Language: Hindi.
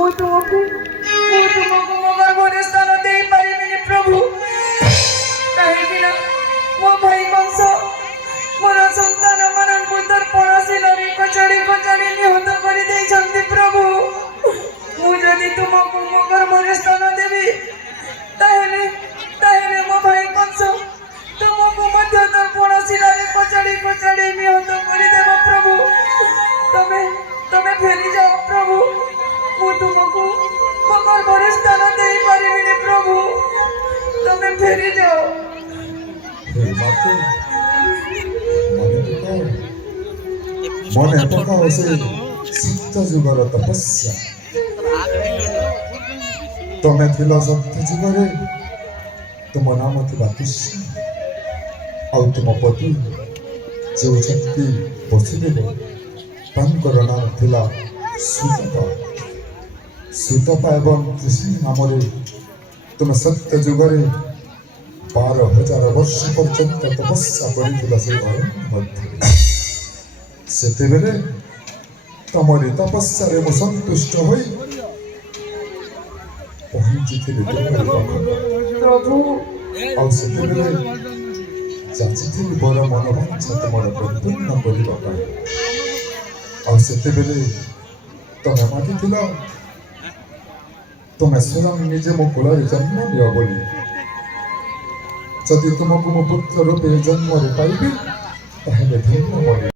तुमको मो गर्भरे स्थान दे पारिबिनी प्रभु काहेकिना मो भाई वंश मोर संतान मानक तर्पण शिलारे कचड़ी कचड़ी निहत करि देइछन्ति प्रभु मु जदि तुमको मो गर्भरे स्थान देबी ताहेले ताहेले मो भाई वंश तुमको मध्य तर्पण शिलारे कचड़ी कचड़ी निहत करि देबो प्रभु तमे तमे फेरी जाओ प्रभु मु तुमको मो गर्भरे स्थान देई पारिबिनी प्रभु तमे फेरी जाओ हे माते मने पकाओ से सत्य जुगर तपस्या तमे थिला सत्य जुगरे तुम नाम थिला कृष्ण आउ तुम पति जो शक्ति बसुदेव तांकर नाम थिला सुतपा सुतपा एवं कृष्ण नामरे तुम सत्य जुगरे 12,000 वर्ष पर्यंत तपस्या करिथिला से अरण्य मध्य सेतेबेले तमरी तपस्या मु संतुष्ट होई पहुंचीथिले प्रभु आ सेतेबेले जाचिथिली बड़ मनोवांछा तुमर परिपूर्ण करिबा पाई आ सेतेबेले तमे मागिथिला तमे स्वयं निजे मो कोलरे जन्म दियो बोली जदि तुमको मो पुत्र रूपे जन्म पाइबी ताहेले धन्य मने